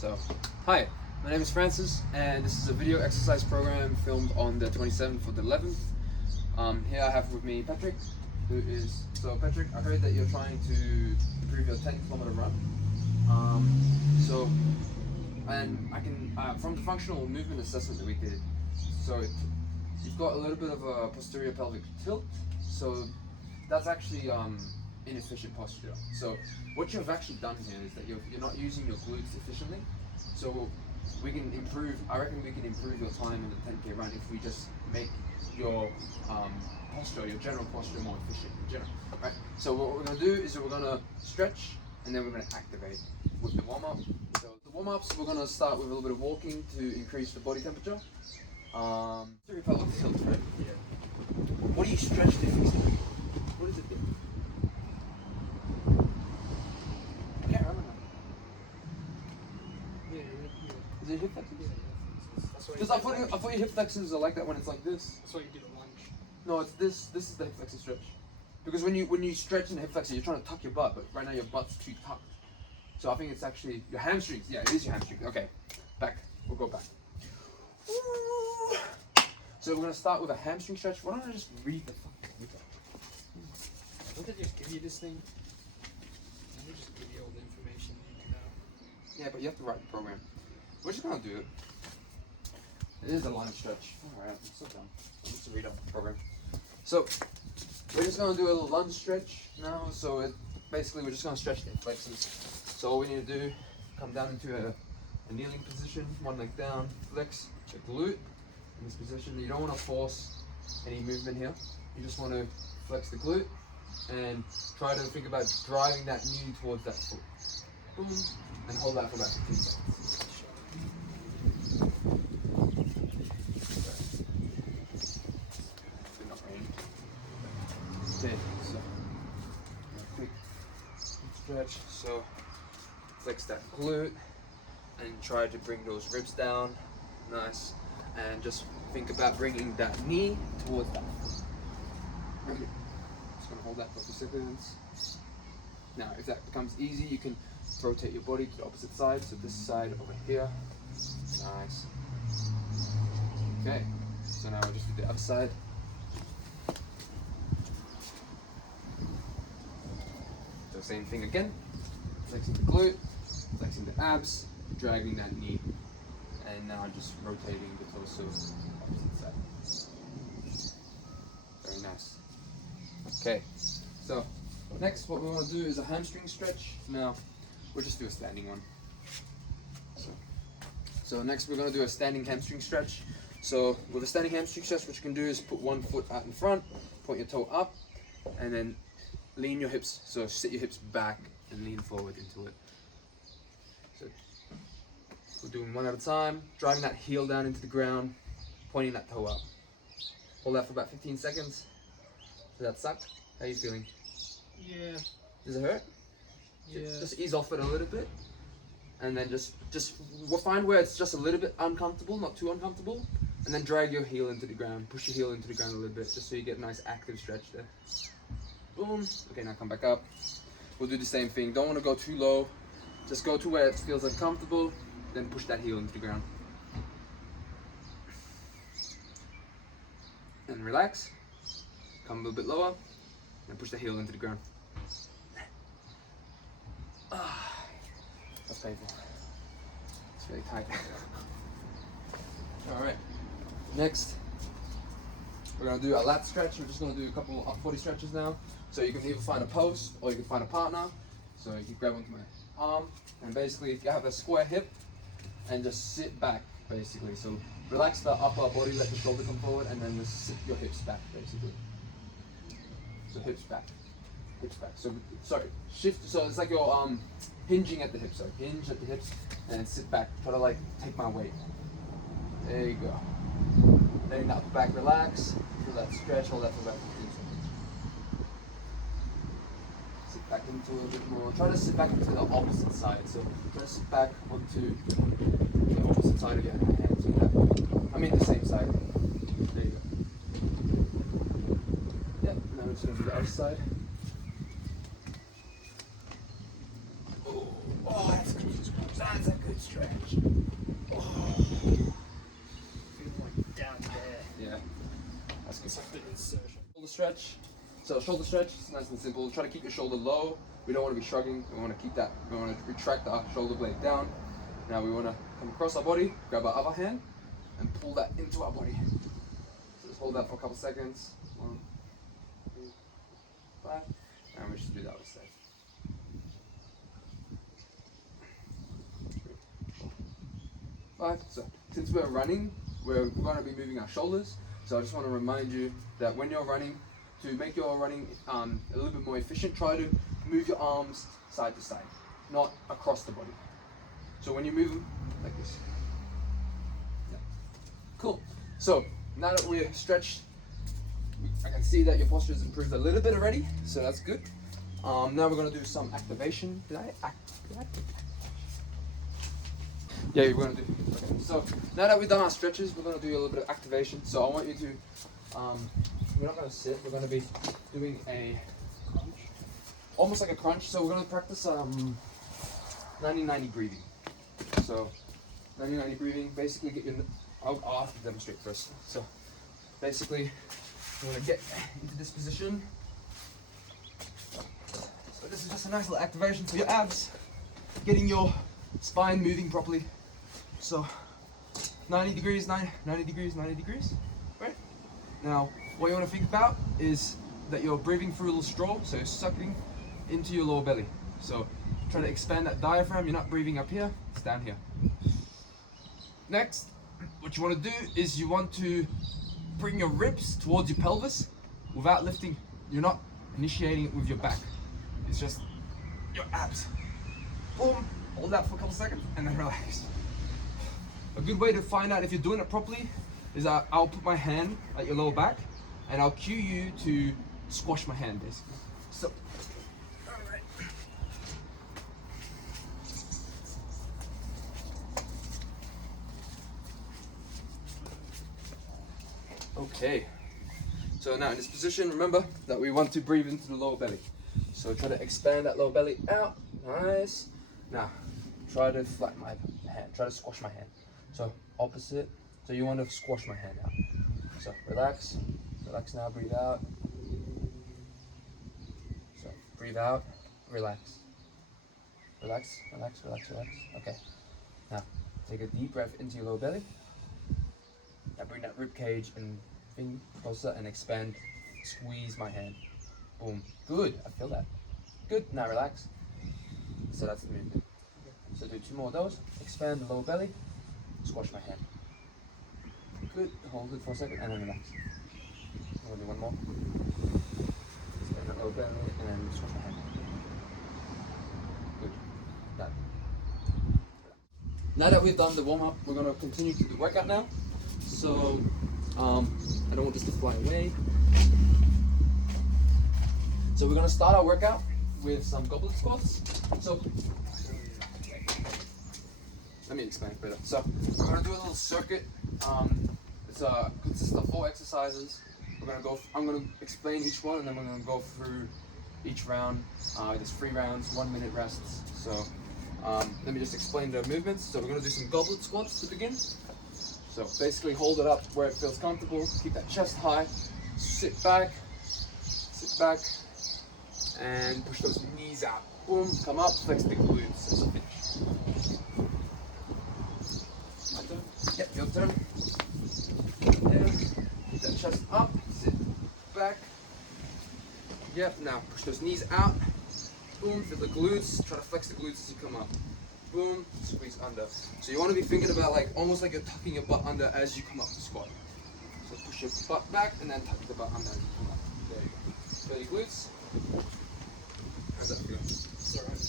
So, hi, my name is Francis, and this is a video exercise program filmed on the 27th of the 11th. Here I have with me Patrick, who is, so Patrick, I heard that you're trying to improve your 10-kilometer run. And I can, from the functional movement assessment that we did, so you've got a little bit of a posterior pelvic tilt, so that's actually inefficient posture. So what you've actually done here is that you're not using your glutes efficiently. So we can improve, I reckon we can improve your time in the 10K run if we just make your posture, your general posture more efficient in general, right? So what we're gonna do is we're gonna stretch and then we're gonna activate with the warm-up. So the warm-ups, we're gonna start with a little bit of walking to increase the body temperature. Posterior pelvic tilt, right? Yeah. What do you stretch to fix that? What is it do? I can't remember now. Yeah. Is it hip flexors? Yeah, that's why. Because I thought your hip flexors are like that when it's like this. That's why you do the lunge. No, it's this. This is the hip flexor stretch. Because when you stretch in the hip flexor, you're trying to tuck your butt, but right now your butt's too tucked. So I think it's actually your hamstrings. Yeah, it is your hamstrings. Okay, back. We'll go back. Ooh. So we're gonna start with a hamstring stretch. Why don't I just read the fucking book? Don't they just give you this thing? Don't they just give you all the information you need to know? Yeah, but you have to write the program. We're just gonna do it. It is a lunge stretch. Alright, I'm so dumb. I'm just to read up the program. So we're just gonna do a little lunge stretch now. So basically we're just gonna stretch the flexors. So all we need to do, come down into a kneeling position, one leg down, flex the glute in this position. You don't want to force any movement here. You just want to flex the glute and try to think about driving that knee towards that foot. Boom, and hold that for about 15 seconds. Okay, so quick stretch. So flex that glute and try to bring those ribs down. Nice. And just think about bringing that knee towards that foot. Okay. Just gonna hold that for a few seconds. Now, if that becomes easy, you can rotate your body to the opposite side. So this side over here. Nice. Okay. So now we'll just do the other side. So same thing again. Flexing the glute, flexing the abs, dragging that knee, and now just rotating the torso opposite side. Very nice. Okay, so next what we want to do is a hamstring stretch. Now we'll just do a standing one. So next we're going to do a standing hamstring stretch. So with a standing hamstring stretch, what you can do is put one foot out in front, point your toe up, and then lean your hips. So sit your hips back and lean forward into it. So we're doing one at a time, driving that heel down into the ground, pointing that toe up. Hold that for about 15 seconds. Does that suck? How are you feeling? Yeah. Does it hurt? Yeah. Just ease off it a little bit. And then just we'll find where it's just a little bit uncomfortable, not too uncomfortable. And then drag your heel into the ground, push your heel into the ground a little bit, just so you get a nice active stretch there. Boom. Okay, now come back up. We'll do the same thing. Don't want to go too low. Just go to where it feels uncomfortable, then push that heel into the ground. And relax. Come a little bit lower, and push the heel into the ground. That's painful. It's really tight. Alright. Next, we're going to do a lat stretch. We're just going to do a couple up 40 stretches now. So you can either find a post or you can find a partner. So you can grab onto my arm and basically if you have a square hip and just sit back basically. So relax the upper body, let the shoulder come forward and then just sit your hips back basically. So hips back. Hips back. So sorry, shift. So it's like you're hinging at the hips. So hinge at the hips and sit back. Try to like take my weight. There you go. Letting the upper back relax. Feel that stretch. Hold that for about 15 seconds. Sit back into a little bit more. Try to sit back into the opposite side. So try to sit back onto the opposite side again. Hands on that. I mean the same side. There you go. Yep. Now we're just going to do the other side. Oh, that's good. That's a good stretch. Oh. Feel like down there. Yeah, that's good. It's like the insertion. Shoulder stretch. So shoulder stretch, it's nice and simple. Try to keep your shoulder low. We don't want to be shrugging. We want to keep that. We want to retract our shoulder blade down. Now we want to come across our body, grab our other hand, and pull that into our body. So just hold that for a couple seconds. 1, 2, 5, and we should do that with stay. 3, 4, 5. So since we're running, we're going to be moving our shoulders. So I just want to remind you that when you're running, to make your running a little bit more efficient, try to move your arms side to side, not across the body. So when you move them like this. Yeah. Cool. So now that we're stretched, I can see that your posture has improved a little bit already, so that's good. Now we're going to do some activation. Yeah, we're going to do. Okay. So now that we've done our stretches, we're going to do a little bit of activation. So I want you to, we're not going to sit, we're going to be doing a crunch, almost like a crunch. So we're going to practice 90-90 breathing. So 90-90 breathing, basically get your, I'll have to demonstrate first. So basically, you want to get into this position. So this is just a nice little activation for your abs, getting your spine moving properly. So 90 degrees, 90 degrees, 90 degrees, right? Now, what you want to think about is that you're breathing through a little straw, so you're sucking into your lower belly. So try to expand that diaphragm. You're not breathing up here, it's down here. Next, what you want to do is you want to bring your ribs towards your pelvis without lifting. You're not initiating it with your back. It's just your abs. Boom, hold that for a couple seconds and then relax. A good way to find out if you're doing it properly is I'll put my hand at your lower back and I'll cue you to squash my hand basically. So, alright. Okay, so now in this position, remember that we want to breathe into the lower belly. So try to expand that lower belly out, nice. Now, try to flatten my hand, try to squash my hand. So opposite, so you want to squash my hand out. So relax, relax now, breathe out. So breathe out, relax. Relax, relax, relax, relax. Okay, now take a deep breath into your lower belly. Now bring that rib cage and thing closer and expand, squeeze my hand. Boom, good, I feel that. Good, now relax. So that's the movement. So do 2 more of those, expand the lower belly, squash my hand. Good, hold it for a second and then relax. I'm gonna do 1 more. Expand that lower belly and then squash my hand. Good, done. Now that we've done the warm up, we're gonna continue to do the workout now. So, I don't want this to fly away. So we're gonna start our workout with some goblet squats. So, let me explain better. So we're gonna do a little circuit. It's consists of 4 exercises. I'm gonna explain each one, and then we're gonna go through each round. There's 3 rounds, 1 minute rests. So let me just explain the movements. So we're gonna do some goblet squats to begin. So basically hold it up where it feels comfortable. Keep that chest high. Sit back, and push those knees out. Boom, come up, flex the glutes. That's a finish. My turn? Yep, your turn. There. Keep that chest up, sit back. Yep, now push those knees out. Boom, feel the glutes. Try to flex the glutes as you come up. Boom, squeeze under. So you want to be thinking about like almost like you're tucking your butt under as you come up to squat. So push your butt back and then tuck the butt under as you come up. There you go. Feel your glutes. How's that feel? It's alright.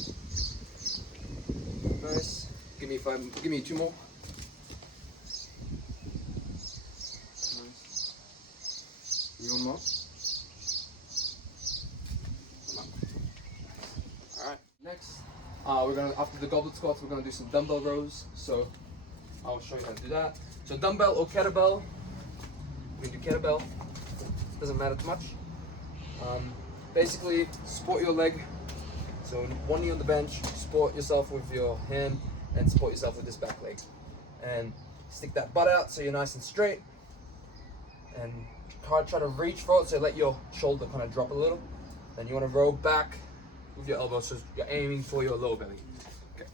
Nice. Give me 2 more. Nice. Give me 1 more. Alright. Next. We're gonna, after the goblet squats, we're gonna do some dumbbell rows. So I'll show you how to do that. So dumbbell or kettlebell. We can do kettlebell. Doesn't matter too much. Basically, support your leg. So 1 knee on the bench. Support yourself with your hand, and support yourself with this back leg. And stick that butt out so you're nice and straight. And try to reach for it, so let your shoulder kind of drop a little. Then you want to roll back with your elbows, so you're aiming for your lower belly. Okay.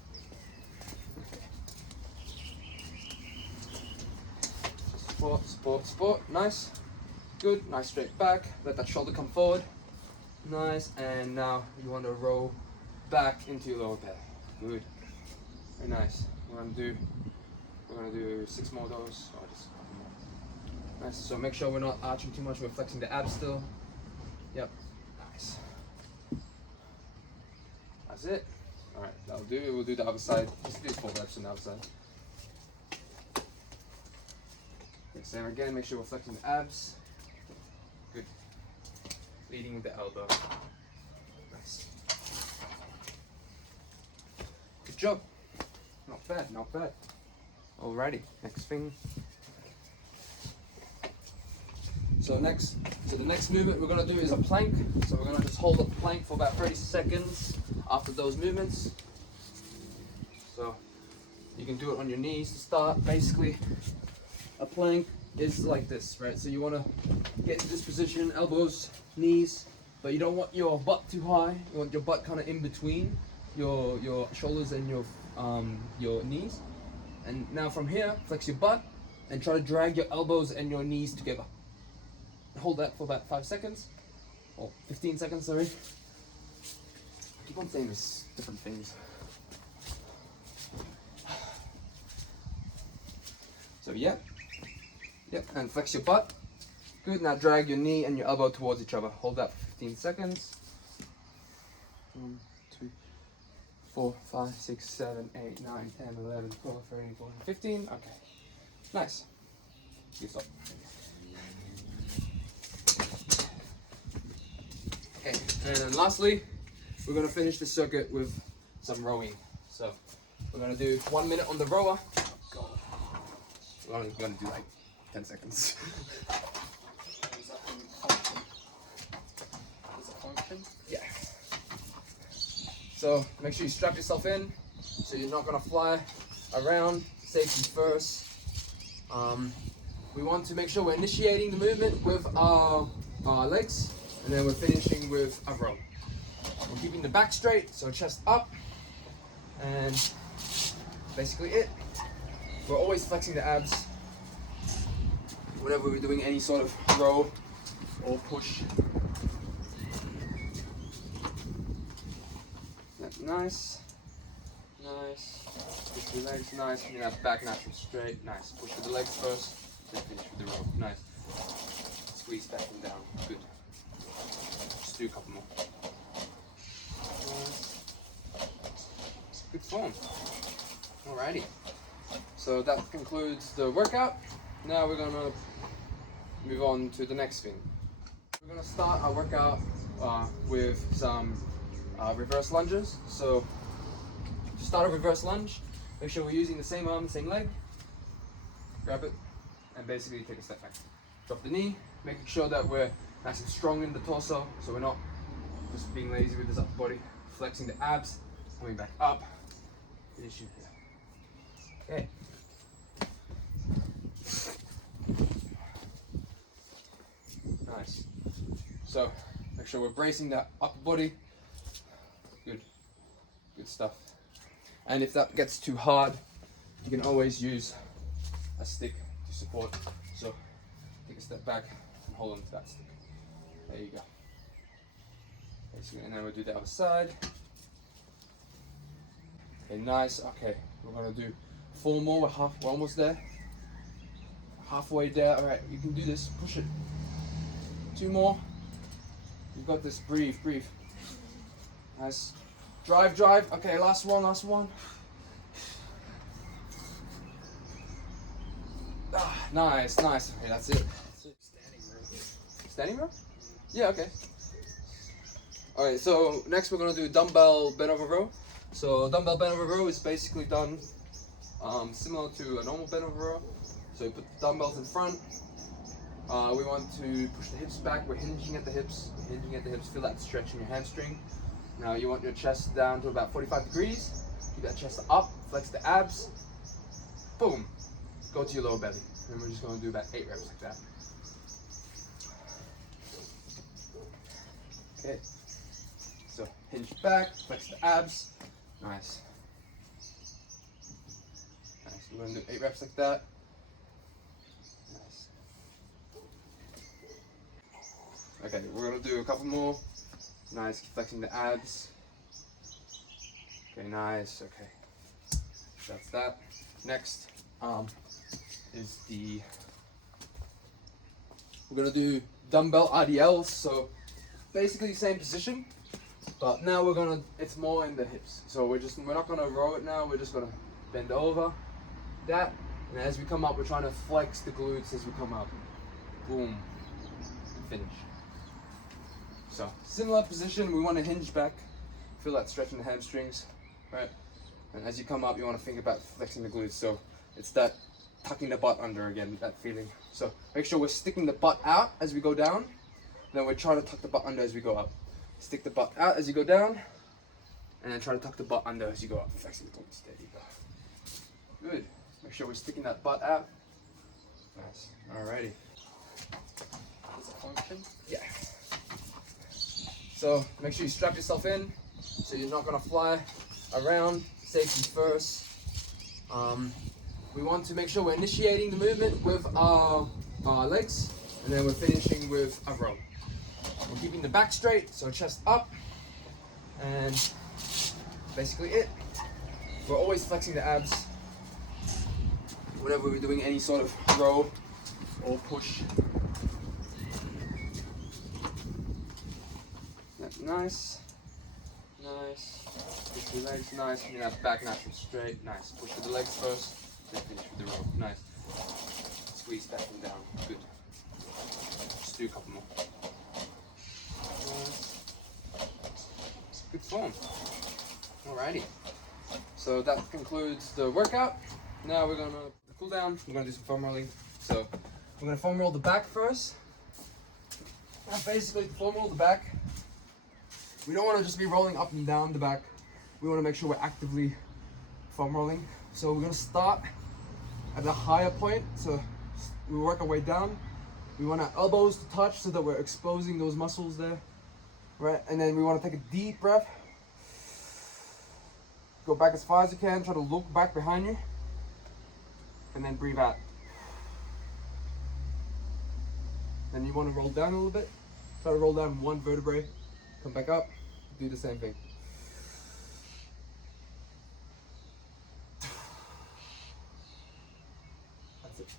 Support. Nice. Good. Nice straight back. Let that shoulder come forward. Nice. And now you want to roll back into your lower belly. Good. Very nice. We're gonna do 6 more of those. Or just a couple more. Nice. So make sure we're not arching too much. We're flexing the abs still. Yep. Nice. That's it. All right. That'll do. We'll do the other side. Just do 4 reps on the other side. Okay, same again. Make sure we're flexing the abs. Good. Leading with the elbow. Nice. Good job. Not bad, not bad. Alrighty, next thing. So the next movement we're gonna do is a plank. So we're gonna just hold the plank for about 30 seconds after those movements. So you can do it on your knees to start. Basically, a plank is like this, right? So you wanna get into this position, elbows, knees, but you don't want your butt too high. You want your butt kind of in between your shoulders and your knees. And now from here, flex your butt and try to drag your elbows and your knees together. Hold that for about 5 seconds, or 15 seconds, sorry. I keep on saying this different things. So yep, and flex your butt. Good, now drag your knee and your elbow towards each other. Hold that for 15 seconds. 1, 2, 4, 5, 6, 7, 8, 9, 10, 11, 12, 13, 14, 15. Okay. Nice. You stop. Okay, and then lastly, we're going to finish the circuit with some rowing. So, we're going to do 1 minute on the rower. We're only going to do like 10 seconds. Yeah. So make sure you strap yourself in so you're not going to fly around. Safety first. We want to make sure we're initiating the movement with our legs, and then we're finishing with a row. We're keeping the back straight, so chest up, and basically it. We're always flexing the abs whenever we're doing any sort of row or push. Nice. Push the legs, nice. Bring that back nice and straight. Nice. Push with the legs first, then finish with the row. Nice. Squeeze back and down. Good. Just do a couple more. Nice. Good form. Alrighty. So that concludes the workout. Now we're gonna move on to the next thing. We're gonna start our workout with some reverse lunges. So to start a reverse lunge, make sure we're using the same arm, same leg. Grab it and basically take a step back. Drop the knee, making sure that we're nice and strong in the torso, so we're not just being lazy with this upper body. Flexing the abs, coming back up, finishing here. Okay. Nice. So make sure we're bracing that upper body. Good stuff. And if that gets too hard, you can always use a stick to support. So take a step back and hold on to that stick. There you go. Basically, and then we'll do the other side. Okay, nice. Okay, we're gonna do 4 more. We're almost there. Halfway there. All right, you can do this. Push it. 2 more. You've got this. Breathe. Nice. Drive. Okay, last one. Nice. Okay, that's it. Standing row? Yeah, okay. Okay, so next we're gonna do dumbbell bend over row. So dumbbell bend over row is basically done similar to a normal bend over row. So you put the dumbbells in front. We want to push the hips back. We're hinging at the hips. Feel that stretch in your hamstring. Now you want your chest down to about 45 degrees. keep that chest up, flex the abs, boom, go to your lower belly. And we're just gonna do about 8 reps like that. Okay, so hinge back, flex the abs, nice. Nice, we're gonna do 8 reps like that. Nice. Okay, we're gonna do a couple more. Nice, keep flexing the abs. Okay, nice, okay. That's that. Next, is we're gonna do Dumbbell Rdls, so basically same position, but now it's more in the hips. So we're not gonna row it now, we're just gonna bend over that, and as we come up, we're trying to flex the glutes as we come up. Boom, finish. So similar position, we wanna hinge back, feel that stretch in the hamstrings, right? And as you come up, you wanna think about flexing the glutes, so it's that tucking the butt under again, that feeling. So make sure we're sticking the butt out as we go down, then we're trying to tuck the butt under as we go up. Stick the butt out as you go down, and then try to tuck the butt under as you go up. Flexing the glutes, there you go. Good. Make sure we're sticking that butt out. Nice. Alrighty. Does it function? Yeah. So make sure you strap yourself in, so you're not gonna fly around. Safety first. We want to make sure we're initiating the movement with our legs, and then we're finishing with a row. We're keeping the back straight, so chest up, and basically it. We're always flexing the abs whenever we're doing any sort of row or push. That's nice. Nice. Push the legs, nice. Keeping that back nice and straight. Nice. Push with the legs first, then finish with the row. Nice. Squeeze back and down. Good. Just do a couple more. Nice. Good form. Alrighty. So that concludes the workout. Now we're gonna cool down. We're gonna do some foam rolling. So we're gonna foam roll the back first. Now basically, to foam roll the back, we don't want to just be rolling up and down the back. We want to make sure we're actively foam rolling. So we're going to start at a higher point. So we work our way down. We want our elbows to touch so that we're exposing those muscles there. Right? And then we want to take a deep breath. Go back as far as you can. Try to look back behind you. And then breathe out. Then you want to roll down a little bit. Try to roll down one vertebrae. Come back up. Do the same thing. That's it.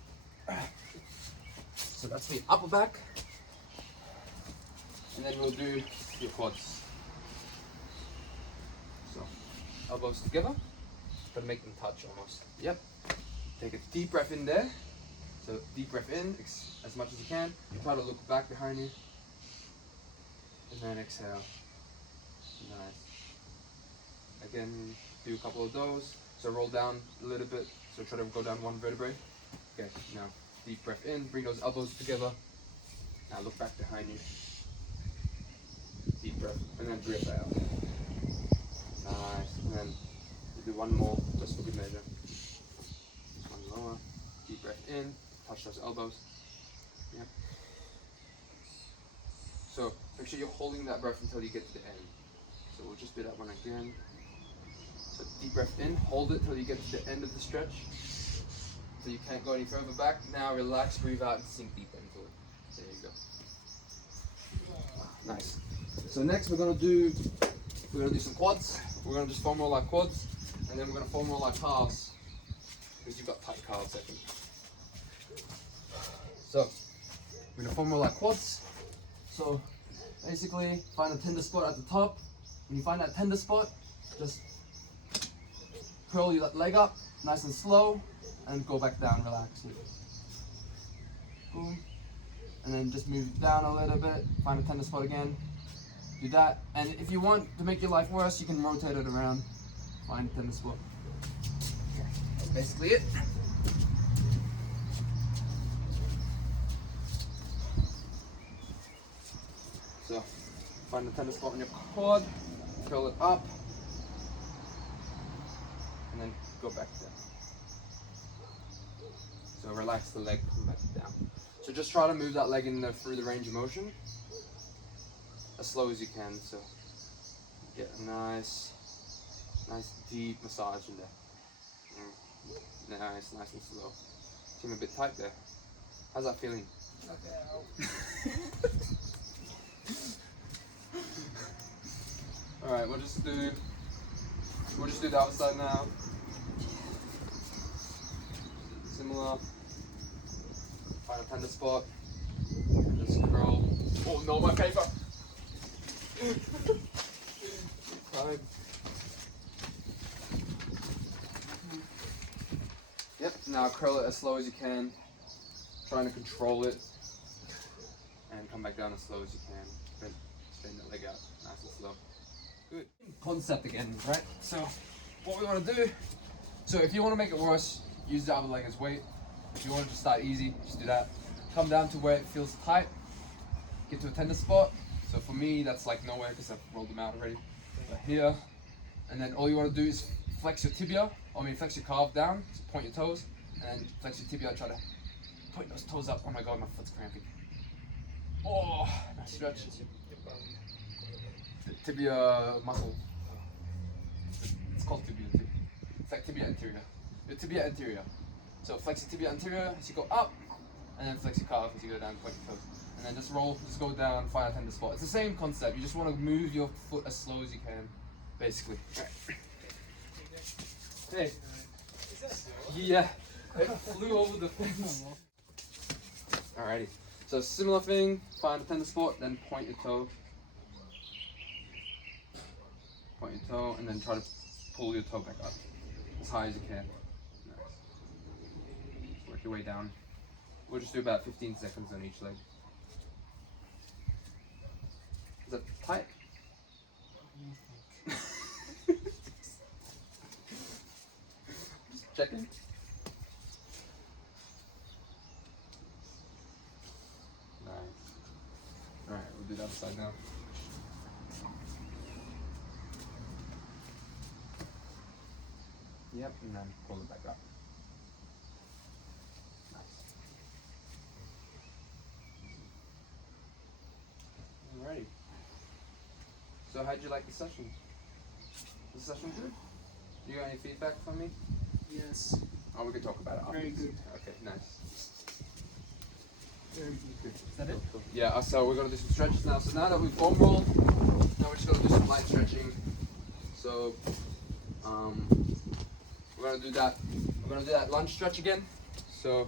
So that's the upper back. And then we'll do your quads. So elbows together. Try to make them touch almost. Yep. Take a deep breath in there. So deep breath in as much as you can. You try to look back behind you. And then exhale. Nice. Again, do a couple of those. So roll down a little bit. So try to go down one vertebrae. Okay, now deep breath in. Bring those elbows together. Now look back behind you. Deep breath. And then breathe out. Nice. And then we'll do one more just for good measure. One lower. Deep breath in. Touch those elbows. Yep. So make sure you're holding that breath until you get to the end. So we'll just do that one again. So deep breath in, hold it till you get to the end of the stretch. So you can't go any further back. Now relax, breathe out, and sink deep into it. There you go. Nice. So next we're gonna do some quads. We're gonna just foam roll our quads, and then we're gonna foam roll our calves. Because you've got tight calves, I think. So we're gonna foam roll our quads. So basically, find a tender spot at the top. When you find that tender spot, just curl your leg up, nice and slow, and go back down, relax. Boom. And then just move down a little bit, find a tender spot again. Do that. And if you want to make your life worse, you can rotate it around, find a tender spot. That's basically it. So, find the tender spot on your quad, curl it up, go back down. So relax the leg, come back down. So just try to move that leg in through the range of motion as slow as you can. So get a nice deep massage in there. Nice and slow. Seem a bit tight there. How's that feeling? All right, we'll just do the other side now. Similar. Find a tender spot. Just curl. Oh no, my paper. Time. Yep. Now curl it as slow as you can. Trying to control it, and come back down as slow as you can. Straighten the leg out, nice and slow. Good. Concept again, right? So, what we want to do. So, if you want to make it worse, use the other leg as weight. If you want to just start easy, just do that. Come down to where it feels tight. Get to a tender spot. So for me, that's like nowhere because I've rolled them out already. But here, and then all you want to do is flex your tibia. Flex your calf down. So point your toes, and flex your tibia. Try to point those toes up. Oh my god, my foot's cramping. Oh, nice stretch. The tibia muscle. It's called tibia too. It's like tibia anterior. Your tibia anterior. So flex your tibia anterior as you go up, and then flex your calf as you go down, point your toes. And then just roll, just go down, find a tender spot. It's the same concept. You just want to move your foot as slow as you can, basically. Hey. Yeah. It flew over the fence. Alrighty. So similar thing, find a tender spot, then point your toe. Point your toe, and then try to pull your toe back up as high as you can. Nice. Work your way down. We'll just do about 15 seconds on each leg. Is that tight? Just checking. Alright, we'll do the other side now. Yep, and then pull it back up. Nice. Alrighty. So how'd you like the session? Was the session good? You got any feedback from me? Yes. Oh, we could talk about it after. Very good. Okay, nice. Very good. Is that it? Cool. Yeah, so we're gonna do some stretches now. So now that we've foam rolled, now we're just gonna do some light stretching. So we're gonna do that. We're gonna do that lunge stretch again. So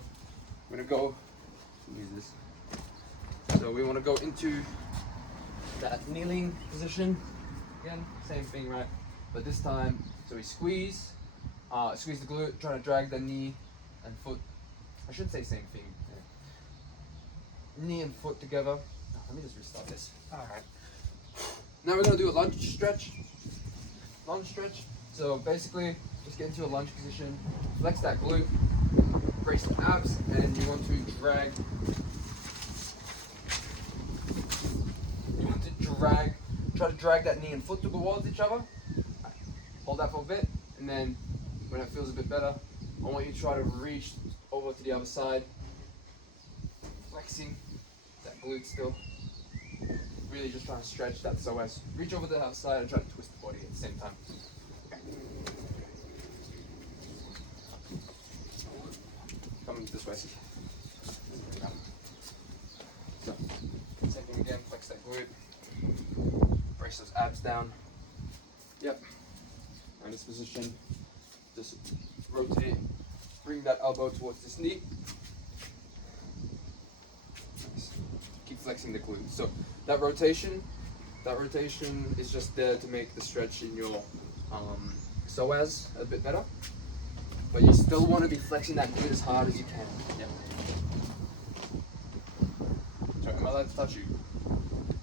we're gonna go. Use this. So we want to go into that kneeling position again. Same thing, right? But this time, so we squeeze the glute, trying to drag the knee and foot. I shouldn't say same thing. Knee and foot together. Let me just restart this. Alright. Now we're going to do a lunge stretch. Lunge stretch. So basically, just get into a lunge position, flex that glute, brace the abs, and you want to drag. Try to drag that knee and foot towards each other. Hold that for a bit, and then when it feels a bit better, I want you to try to reach over to the other side. Flexing that glute still. Really just trying to stretch that psoas. Reach over to the other side and try to twist the body at the same time. Okay. Come this way. So, same thing again, flex that glute. Brace those abs down. Yep. In this position, just rotate, bring that elbow towards this knee. Nice. Keep flexing the glute. So that rotation is just there to make the stretch in your psoas a bit better. But you still want to be flexing that glute as hard as you can. Yep. Sorry, am I allowed to touch you?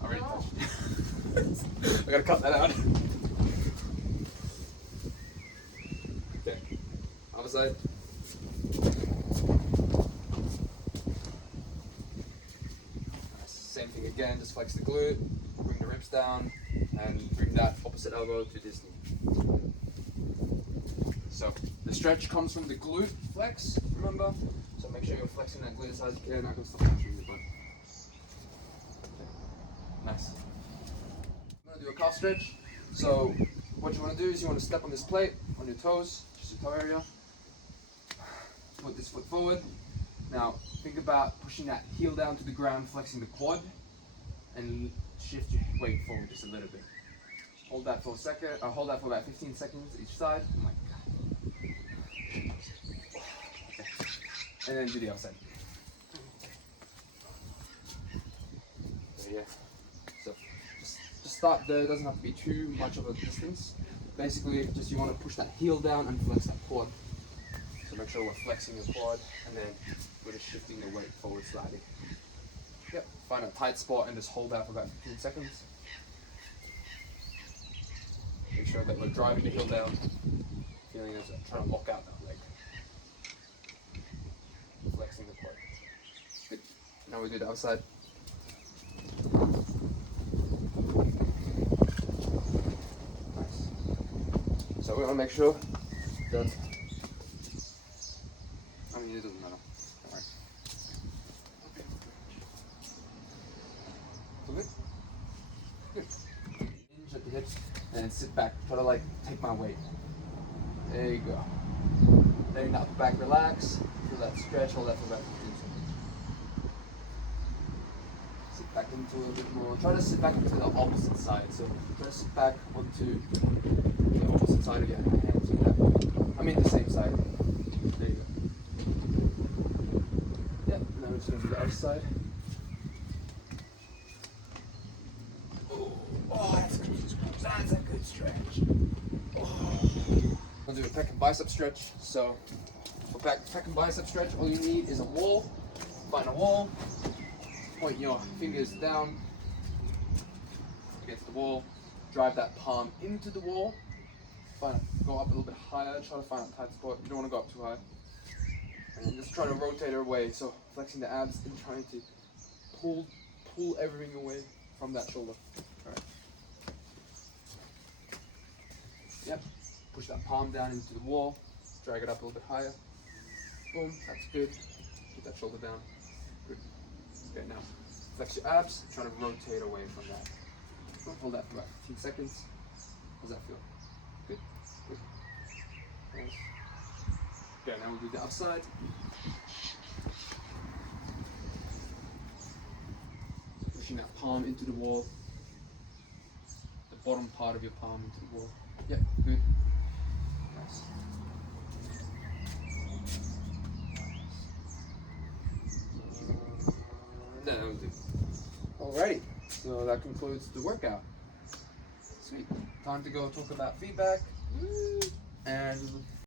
I already touched you. I gotta cut that out. Okay. Other side. Same thing again, just flex the glute, bring the ribs down, and bring that opposite elbow to this knee. So the stretch comes from the glute flex, remember? So make sure you're flexing that glute as hard as you can. I can stop flexing your butt. Nice. I'm gonna do a calf stretch. So what you want to do is you want to step on this plate on your toes, just your toe area. Put this foot forward. Now think about pushing that heel down to the ground, flexing the quad, and shift your weight forward just a little bit. Hold that for a second. Hold that for about 15 seconds each side. Oh my god. Okay. And then do the other side. So yeah. So just start there. It doesn't have to be too much of a distance. Basically, just you want to push that heel down and flex that quad. So make sure we're flexing your quad, and then we're just shifting the weight forward slightly. Yep. Find a tight spot and just hold that for about 15 seconds. Make sure that we're driving the heel down, feeling as I'm trying to lock out that leg. Flexing the quad. Good. Now we do the other side. Nice. So we want to make sure that, I mean, it doesn't matter. Don't worry. Okay. So good? Good. Hinge at the hips and sit back. Try to like take my weight. There you go. Letting that back relax. Feel that stretch. Hold that for about 15 seconds. Sit back into a little bit more. Try to sit back into the opposite side. So try to sit back onto the opposite side of your hands. I mean the same side. There you go. Yep. Now we're just going to do the other side. Oh, that's a good stretch. Oh. We'll do a pec and bicep stretch. So for pec and bicep stretch, all you need is a wall. Find a wall. Point your fingers down against the wall. Drive that palm into the wall. Go up a little bit higher. Try to find a tight spot. You don't want to go up too high. And just try to rotate it away. So flexing the abs and trying to pull everything away from that shoulder. All right. Yep. Push that palm down into the wall. Drag it up a little bit higher. Boom. That's good. Keep that shoulder down. Good. Okay, now flex your abs. Try to rotate away from that. Hold that for about 15 seconds. How's that feel? Good? Good. Nice. Okay, now we'll do the outside. Pushing that palm into the wall. The bottom part of your palm into the wall. Yep, good. Nice. No, that was good. Alrighty, so that concludes the workout. Sweet. Time to go talk about feedback. And